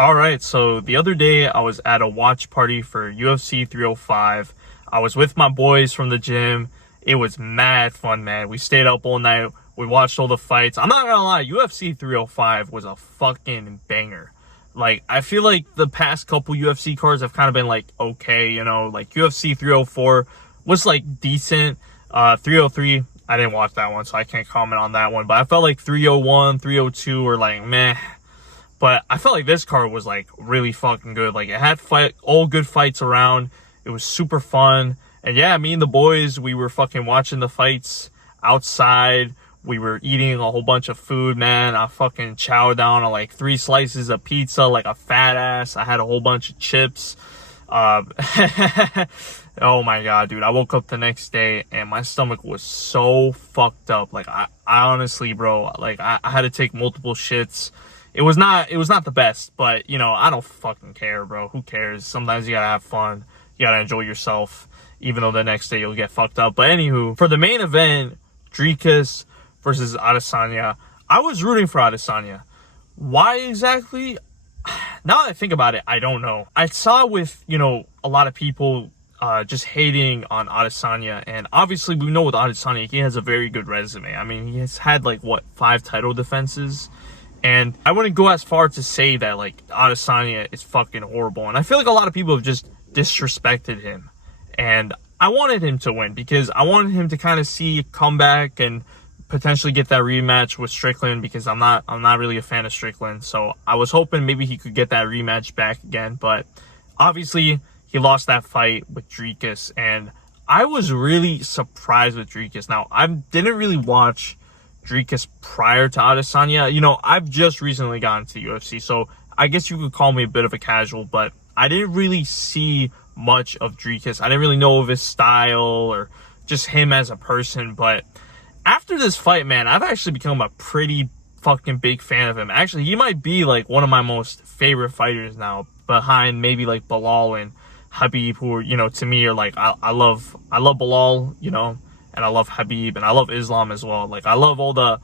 All right, so the other day I was at a watch party for UFC 305. I was with my boys from the gym. It was mad fun, man. We stayed up all night. We watched all the fights. I'm not gonna lie, UFC 305 was a fucking banger. Like, I feel like the past couple UFC cards have kind of been like, okay, like UFC 304 was like decent. 303, I didn't watch that one, so I can't comment on that one. But I felt like 301, 302 were like, meh. But I felt like this card was like really fucking good. Like, it had all good fights around. It was super fun. And yeah, me and the boys, we were fucking watching the fights outside. We were eating a whole bunch of food, man. I fucking chowed down on like 3 slices of pizza like a fat ass. I had a whole bunch of chips. Oh my god, dude. I woke up the next day and my stomach was so fucked up. Like, I honestly, bro, like I had to take multiple shits. It was not the best, but I don't fucking care, bro. Who cares? Sometimes you gotta have fun. You gotta enjoy yourself, even though the next day you'll get fucked up. But anywho, for the main event, Dricus versus Adesanya, I was rooting for Adesanya. Why exactly? Now that I think about it, I don't know. I saw with, a lot of people just hating on Adesanya, and obviously we know with Adesanya, he has a very good resume. I mean, he has had like, 5 title defenses? And I wouldn't go as far to say that, like, Adesanya is fucking horrible. And I feel like a lot of people have just disrespected him. And I wanted him to win because I wanted him to kind of see a comeback and potentially get that rematch with Strickland, because I'm not really a fan of Strickland. So I was hoping maybe he could get that rematch back again. But obviously, he lost that fight with Dricus. And I was really surprised with Dricus. Now, I didn't really watch Dricus prior to Adesanya. I've just recently gotten to the UFC, so I guess you could call me a bit of a casual, but I didn't really see much of Dricus. I didn't really know of his style or just him as a person. But after this fight, man, I've actually become a pretty fucking big fan of him. Actually, he might be like one of my most favorite fighters now, behind maybe like Bilal and Habib, who are, to me are like, I love Bilal, and I love Habib, and I love Islam as well. Like, I love all the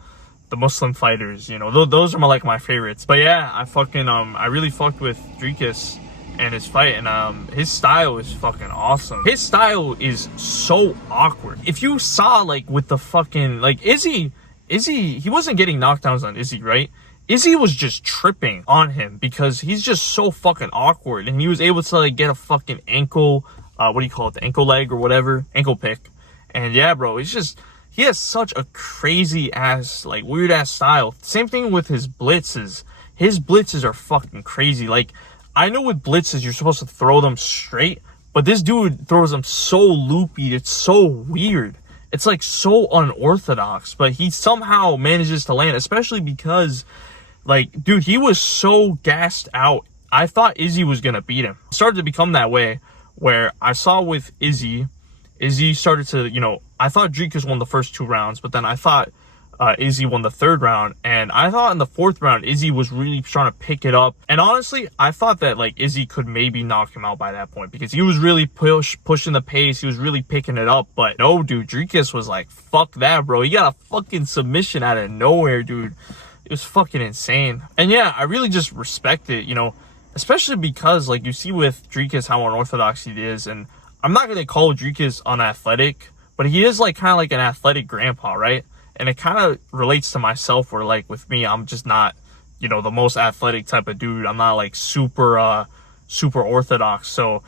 Muslim fighters, those are my favorites. But yeah, I really fucked with Dricus and his fight, and his style is fucking awesome. His style is so awkward. If you saw, like, with the fucking, like, Izzy, he wasn't getting knockdowns on Izzy, right? Izzy was just tripping on him because he's just so fucking awkward, and he was able to, like, get a fucking ankle, what do you call it, the ankle leg or whatever, ankle pick. And yeah, bro, it's just, he has such a crazy ass, like, weird ass style. Same thing with his blitzes. His blitzes are fucking crazy. Like, I know with blitzes, you're supposed to throw them straight, but this dude throws them so loopy. It's so weird. It's like so unorthodox, but he somehow manages to land, especially because, like, dude, he was so gassed out. I thought Izzy was going to beat him. It started to become that way where I saw with Izzy started to, I thought Dricus won the first 2 rounds, but then I thought Izzy won the 3rd round. And I thought in the 4th round, Izzy was really trying to pick it up. And honestly, I thought that, like, Izzy could maybe knock him out by that point because he was really pushing the pace. He was really picking it up. But no, dude, Dricus was like, fuck that, bro. He got a fucking submission out of nowhere, dude. It was fucking insane. And yeah, I really just respect it, especially because, like, you see with Dricus how unorthodox he is. And I'm not going to call Dricus unathletic, but he is, like, kind of like an athletic grandpa, right? And it kind of relates to myself where, like, with me, I'm just not, the most athletic type of dude. I'm not, like, super orthodox. So,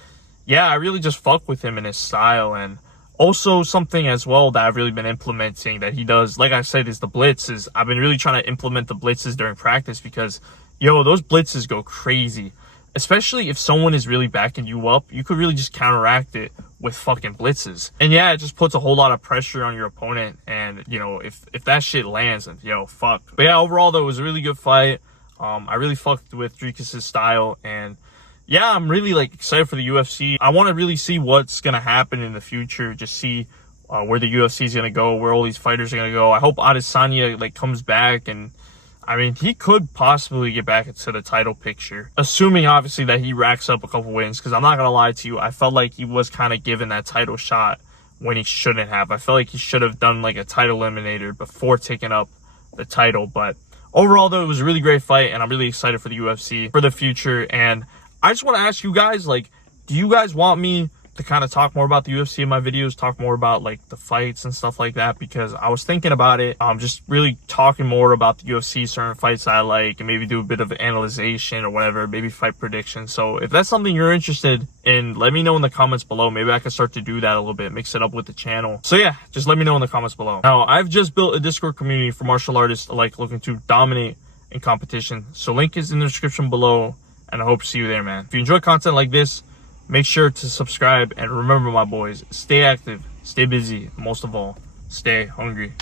yeah, I really just fuck with him and his style. And also something as well that I've really been implementing that he does, like I said, is the blitzes. I've been really trying to implement the blitzes during practice because, those blitzes go crazy. Especially if someone is really backing you up, you could really just counteract it with fucking blitzes. And yeah, it just puts a whole lot of pressure on your opponent. And, if that shit lands, then, fuck. But yeah, overall, though, it was a really good fight. I really fucked with Dricus' style. And yeah, I'm really, like, excited for the UFC. I want to really see what's going to happen in the future. Just see where the UFC is going to go, where all these fighters are going to go. I hope Adesanya, like, comes back and, I mean, he could possibly get back into the title picture, assuming obviously that he racks up a couple wins, because I'm not going to lie to you, I felt like he was kind of given that title shot when he shouldn't have. I felt like he should have done like a title eliminator before taking up the title, but overall though, it was a really great fight, and I'm really excited for the UFC for the future. And I just want to ask you guys, like, do you guys want me to kind of talk more about the UFC in my videos, talk more about like the fights and stuff like that? Because I was thinking about it, just really talking more about the UFC, certain fights I like, and maybe do a bit of analyzation or whatever, maybe fight predictions. So if that's something you're interested in, let me know in the comments below. Maybe I can start to do that a little bit, mix it up with the channel. So yeah, just let me know in the comments below. Now, I've just built a Discord community for martial artists alike looking to dominate in competition. So link is in the description below, and I hope to see you there, man. If you enjoy content like this, make sure to subscribe, and remember, my boys, stay active, stay busy, most of all, stay hungry.